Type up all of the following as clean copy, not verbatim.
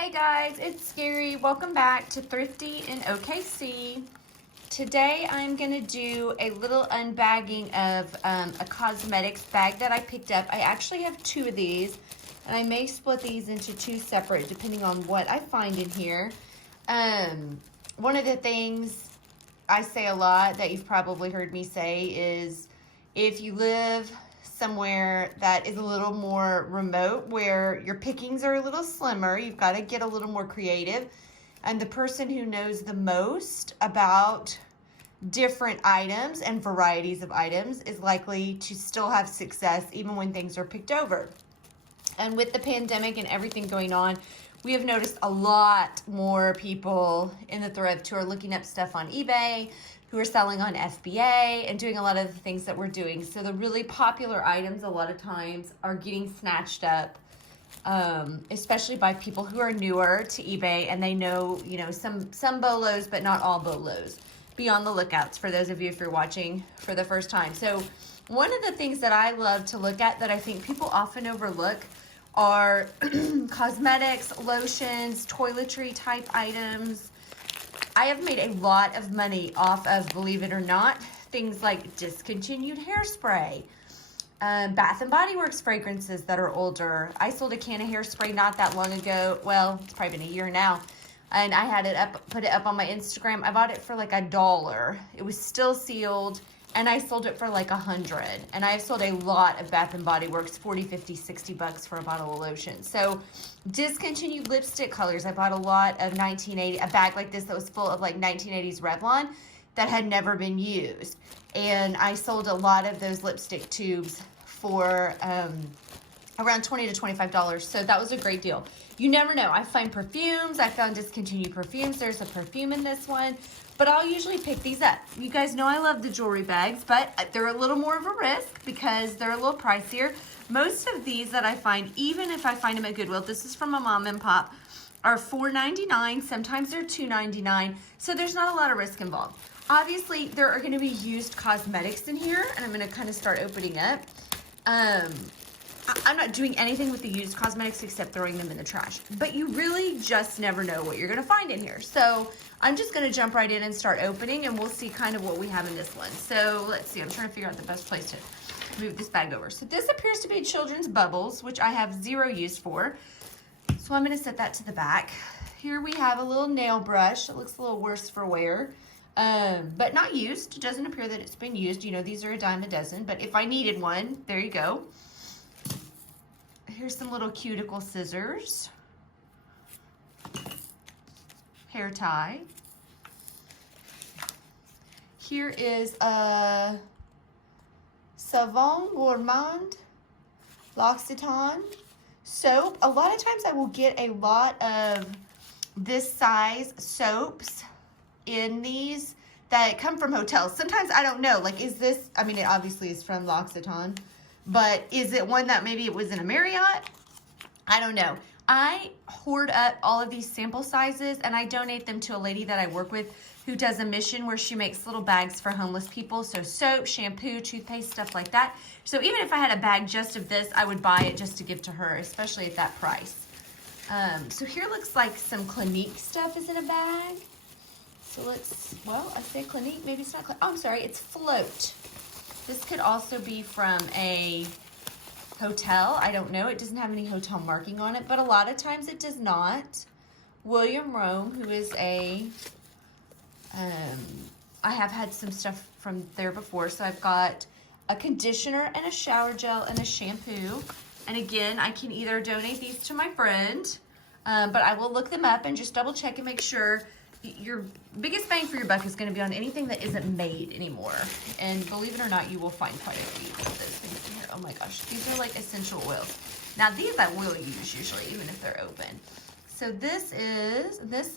Hey guys, it's Scary. Welcome back to Thrifty in OKC. Today I'm going to do a little unbagging of a cosmetics bag that I picked up. I actually have two of these, and I may split these into two separate depending on what I find in here. One of the things I say a lot that you've probably heard me say is if you live somewhere that is a little more remote where your pickings are a little slimmer, you've got to get a little more creative. And the person who knows the most about different items and varieties of items is likely to still have success even when things are picked over. And with the pandemic and everything going on, we have noticed a lot more people in the thrift who are looking up stuff on eBay, who are selling on FBA and doing a lot of the things that we're doing. So the really popular items a lot of times are getting snatched up, especially by people who are newer to eBay and they know, some bolos, but not all bolos. Be on the lookouts for those of you if you're watching for the first time. So one of the things that I love to look at that I think people often overlook are cosmetics, lotions, toiletry type items. I have made a lot of money off of, believe it or not, things like discontinued hairspray, Bath and Body Works fragrances that are older. I sold a can of hairspray not that long ago. Well, it's probably been a year now. And I had it up, put it up on my Instagram. I bought it for like $1. It was still sealed. And I sold it for like $100. And I've sold a lot of Bath and Body Works, 40, 50, 60 bucks for a bottle of lotion. So discontinued lipstick colors. I bought a lot of 1980, a bag like this that was full of like 1980s Revlon that had never been used. And I sold a lot of those lipstick tubes for around $20 to $25. So that was a great deal. You never know. I find perfumes. I found discontinued perfumes. There's a perfume in this one. But I'll usually pick these up. You guys know I love the jewelry bags, but they're a little more of a risk because they're a little pricier. Most of these that I find, even if I find them at Goodwill, this is from a mom and pop, are $4.99. Sometimes they're $2.99. So there's not a lot of risk involved. Obviously, there are going to be used cosmetics in here, and I'm going to kind of start opening up. I'm not doing anything with the used cosmetics except throwing them in the trash. But you really just never know what you're going to find in here. So I'm just going to jump right in and start opening, and we'll see kind of what we have in this one. So let's see. I'm trying to figure out the best place to move this bag over. So this appears to be children's bubbles, which I have zero use for. So I'm going to set that to the back. Here we have a little nail brush. It looks a little worse for wear, but not used. It doesn't appear that it's been used. You know, these are a dime a dozen, but if I needed one, there you go. Here's some little cuticle scissors. Hair tie. Here is a Savon Gourmand L'Occitane soap. A lot of times I will get a lot of this size soaps in these that come from hotels. Sometimes I don't know, like, is this, I mean, it obviously is from L'Occitane, but is it one that maybe it was in a Marriott? I don't know. I hoard up all of these sample sizes and I donate them to a lady that I work with who does a mission where she makes little bags for homeless people. So soap, shampoo, toothpaste, stuff like that. So even if I had a bag just of this, I would buy it just to give to her, especially at that price. So here looks like some Clinique stuff is in a bag. So let's, well, I say Clinique, maybe it's not Clinique. Oh, I'm sorry, it's Float. This could also be from a hotel. I don't know. It doesn't have any hotel marking on it, but a lot of times it does not. William Rome, who is a, I have had some stuff from there before. So I've got a conditioner and a shower gel and a shampoo. And again, I can either donate these to my friend, but I will look them up and just double check and make sure. Your biggest bang for your buck is going to be on anything that isn't made anymore. And believe it or not, you will find quite a few of those things in here. Oh my gosh, these are like essential oils. Now these I will use usually, even if they're open. So this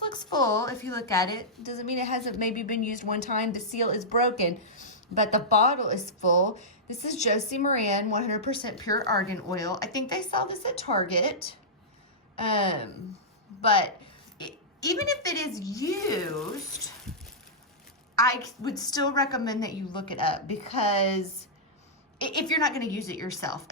looks full. If you look at it, doesn't mean it hasn't maybe been used one time. The seal is broken, but the bottle is full. This is Josie Moran 100% pure argan oil. I think they sell this at Target. But even if it is used, I would still recommend that you look it up because if you're not going to use it yourself.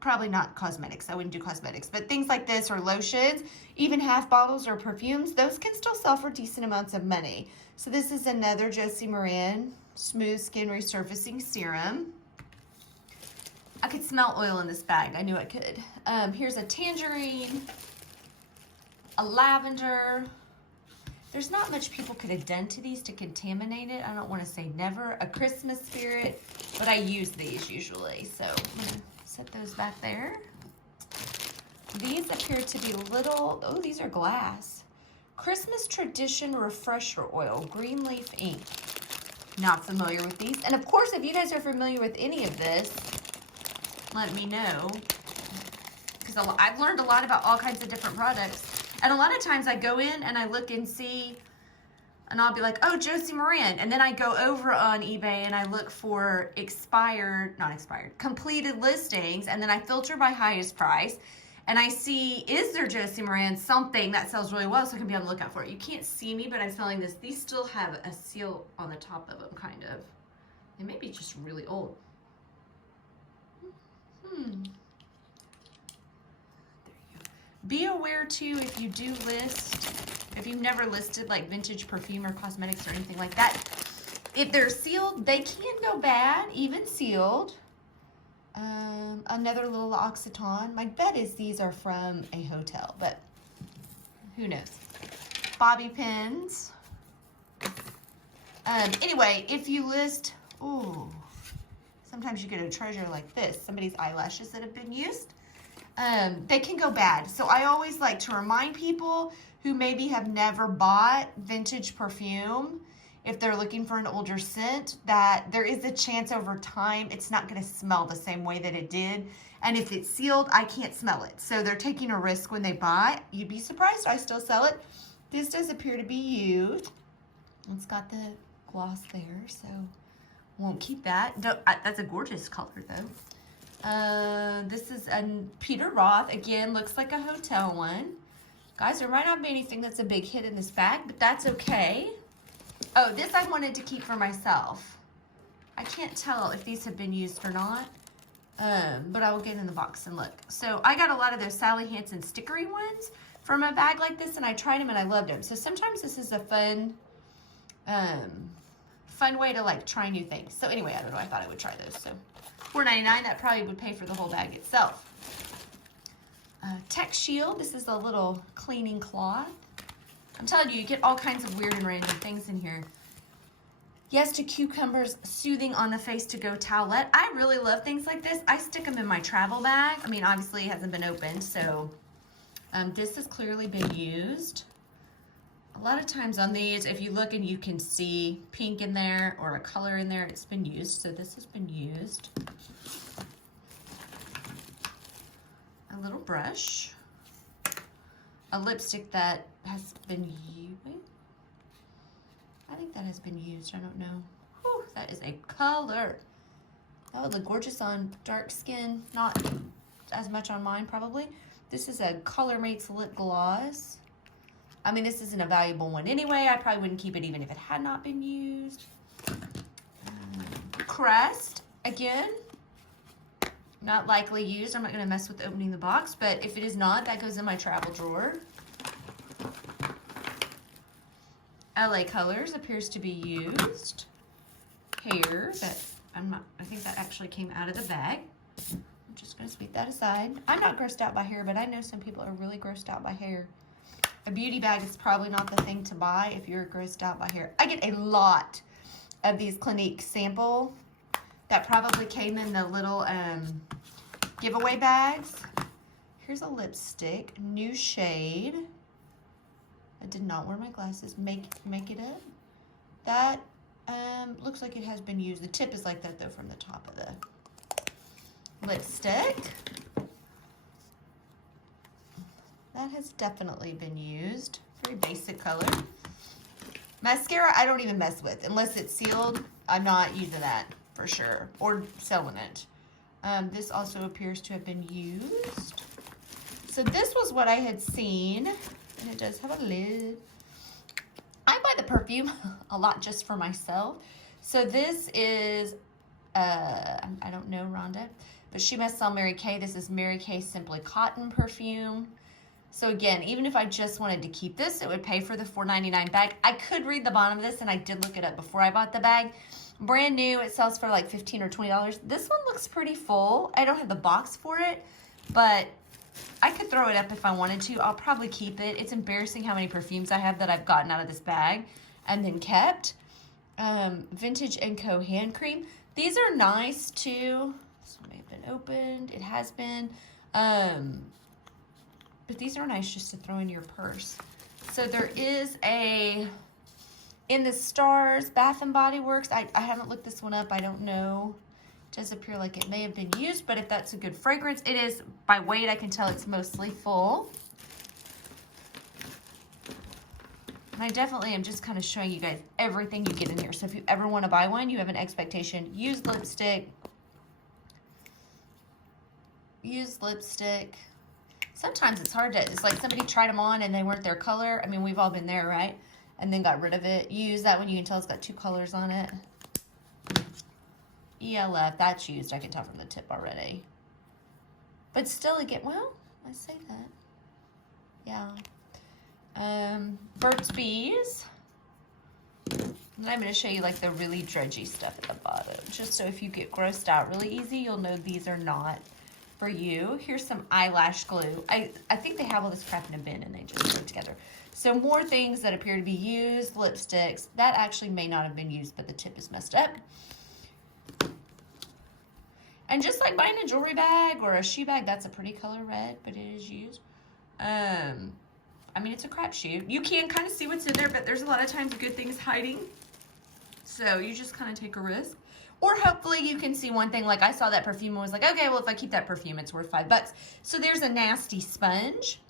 Probably not cosmetics. I wouldn't do cosmetics. But things like this or lotions, even half bottles or perfumes, those can still sell for decent amounts of money. So this is another Josie Moran Smooth Skin Resurfacing Serum. I could smell oil in this bag. I knew I could. Here's a tangerine, a lavender. There's not much people could have done to these to contaminate it. I don't want to say never. A Christmas spirit, but I use these usually. So I'm going to set those back there. These appear to be little, oh, these are glass. Christmas Tradition Refresher Oil, Green Leaf Ink. Not familiar with these. And of course, if you guys are familiar with any of this, let me know. Because I've learned a lot about all kinds of different products. And a lot of times I go in and I look and see, and I'll be like, oh, Josie Moran. And then I go over on eBay and I look for completed listings. And then I filter by highest price. And I see, is there Josie Moran something that sells really well, so I can be on the lookout for it. You can't see me, but I'm selling this. These still have a seal on the top of them, kind of. They may be just really old. Be aware too, if you do list, if you've never listed like vintage perfume or cosmetics or anything like that, if they're sealed, they can go bad, even sealed. Another little L'Occitane. My bet is these are from a hotel, but who knows? Bobby pins. Anyway, if you list, ooh, sometimes you get a treasure like this. Somebody's eyelashes that have been used. They can go bad. So I always like to remind people who maybe have never bought vintage perfume, if they're looking for an older scent, that there is a chance over time it's not going to smell the same way that it did. And if it's sealed, I can't smell it. So they're taking a risk when they buy. You'd be surprised, I still sell it. This does appear to be used. It's got the gloss there, so won't keep that. That's a gorgeous color though. This is a Peter Roth. Again, looks like a hotel one. Guys, there might not be anything that's a big hit in this bag, but that's okay. Oh, this I wanted to keep for myself. I can't tell if these have been used or not, but I will get in the box and look. So I got a lot of those Sally Hansen stickery ones from a bag like this, and I tried them and I loved them. So sometimes this is a fun way to like try new things. So anyway, I don't know, I thought I would try those. So $4.99, that probably would pay for the whole bag itself. Tech Shield, this is a little cleaning cloth. I'm telling you, you get all kinds of weird and random things in here. Yes to Cucumbers, soothing on the face to go towelette. I really love things like this. I stick them in my travel bag. I mean, obviously it hasn't been opened, so this has clearly been used. A lot of times on these, if you look and you can see pink in there or a color in there, it's been used. So this has been used. A little brush. A lipstick that has been used. I think that has been used. I don't know. Whew, that is a color. That would look gorgeous on dark skin. Not as much on mine, probably. This is a Color Mates lip gloss. I mean, this isn't a valuable one anyway. I probably wouldn't keep it even if it had not been used. Crest, again. Not likely used. I'm not going to mess with opening the box, but if it is not, that goes in my travel drawer. LA Colors appears to be used. Hair, but I think that actually came out of the bag. I'm just going to sweep that aside. I'm not grossed out by hair, but I know some people are really grossed out by hair. A beauty bag is probably not the thing to buy if you're grossed out by hair. I get a lot of these Clinique sample that probably came in the little giveaway bags. Here's a lipstick, new shade. I did not wear my glasses. Make it up. That looks like it has been used. The tip is like that though from the top of the lipstick. That has definitely been used. Very basic color. Mascara I don't even mess with. Unless it's sealed, I'm not using that for sure. Or selling it. This also appears to have been used. So this was what I had seen. And it does have a lid. I buy the perfume a lot just for myself. So this is I don't know Rhonda, but she must sell Mary Kay. This is Mary Kay Simply Cotton perfume. So again, even if I just wanted to keep this, it would pay for the $4.99 bag. I could read the bottom of this, and I did look it up before I bought the bag. Brand new, it sells for like $15 or $20. This one looks pretty full. I don't have the box for it, but I could throw it up if I wanted to. I'll probably keep it. It's embarrassing how many perfumes I have that I've gotten out of this bag and then kept. Vintage & Co. hand cream. These are nice too. This may have been opened. It has been. But these are nice just to throw in your purse. So there is a, in the Stars, Bath & Body Works. I haven't looked this one up. I don't know. It does appear like it may have been used, but if that's a good fragrance, it is, by weight, I can tell it's mostly full. And I definitely am just kind of showing you guys everything you get in here. So if you ever want to buy one, you have an expectation. Used lipstick. Sometimes it's hard to, it's like somebody tried them on and they weren't their color. I mean, we've all been there, right? And then got rid of it. You use that one, you can tell it's got 2 colors on it. ELF, that's used. I can tell from the tip already. But still, again, well, I say that. Yeah. Burt's Bees. And I'm going to show you like the really drudgy stuff at the bottom. Just so if you get grossed out really easy, you'll know these are not for you. Here's some eyelash glue. I think they have all this crap in a bin and they just put it together. So more things that appear to be used. Lipsticks. That actually may not have been used, but the tip is messed up. And just like buying a jewelry bag or a shoe bag, that's a pretty color red, but it is used. I mean, it's a crapshoot. You can kind of see what's in there, but there's a lot of times good things hiding. So you just kind of take a risk. Or hopefully you can see one thing, like I saw that perfume and was like, okay, well, if I keep that perfume, it's worth $5. So there's a nasty sponge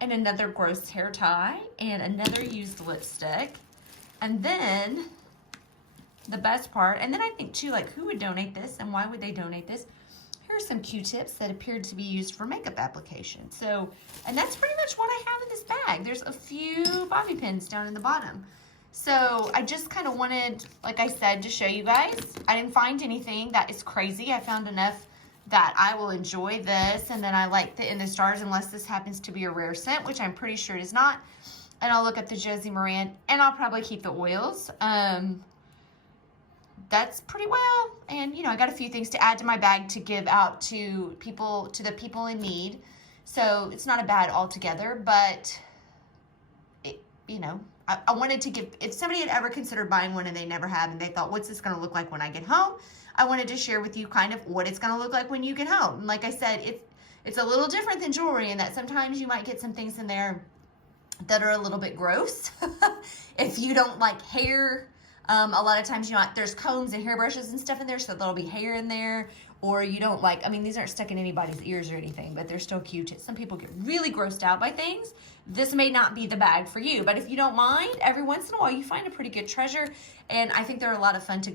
and another gross hair tie and another used lipstick. And then the best part, and then I think too, like who would donate this and why would they donate this? Here are some Q-tips that appeared to be used for makeup application. So, and that's pretty much what I have in this bag. There's a few bobby pins down in the bottom. So I just kind of wanted, like I said, to show you guys. I didn't find anything that is crazy. I found enough that I will enjoy this. And then I like the In the Stars, unless this happens to be a rare scent, which I'm pretty sure it is not. And I'll look up the Josie Moran, and I'll probably keep the oils. That's pretty well. And, you know, I got a few things to add to my bag to give out to people, to the people in need. So it's not a bad altogether, but, it, you know, I wanted to give, if somebody had ever considered buying one and they never have, and they thought, what's this going to look like when I get home? I wanted to share with you kind of what it's going to look like when you get home. And like I said, it's a little different than jewelry in that sometimes you might get some things in there that are a little bit gross. If you don't like hair, a lot of times, you know, there's combs and hairbrushes and stuff in there, so there'll be hair in there. Or you don't like, I mean, these aren't stuck in anybody's ears or anything, but they're still cute. Some people get really grossed out by things. This may not be the bag for you, but if you don't mind, every once in a while you find a pretty good treasure. And I think they're a lot of fun to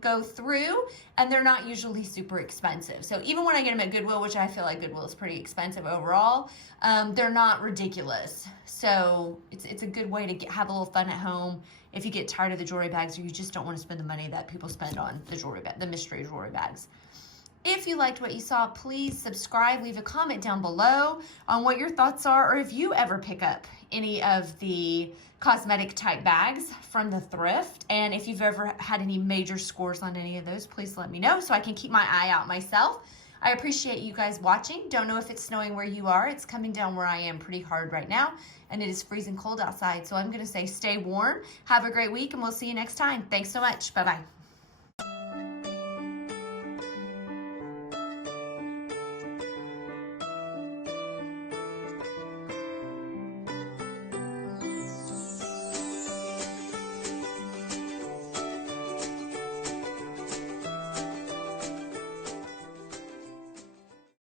go through, and they're not usually super expensive. So even when I get them at Goodwill, which I feel like Goodwill is pretty expensive overall, they're not ridiculous. So it's a good way to have a little fun at home if you get tired of the jewelry bags or you just don't want to spend the money that people spend on the jewelry bag, the mystery jewelry bags. If you liked what you saw, please subscribe, leave a comment down below on what your thoughts are, or if you ever pick up any of the cosmetic type bags from the thrift. And if you've ever had any major scores on any of those, please let me know so I can keep my eye out myself. I appreciate you guys watching. Don't know if it's snowing where you are. It's coming down where I am pretty hard right now, and it is freezing cold outside. So I'm going to say stay warm. Have a great week, and we'll see you next time. Thanks so much. Bye-bye.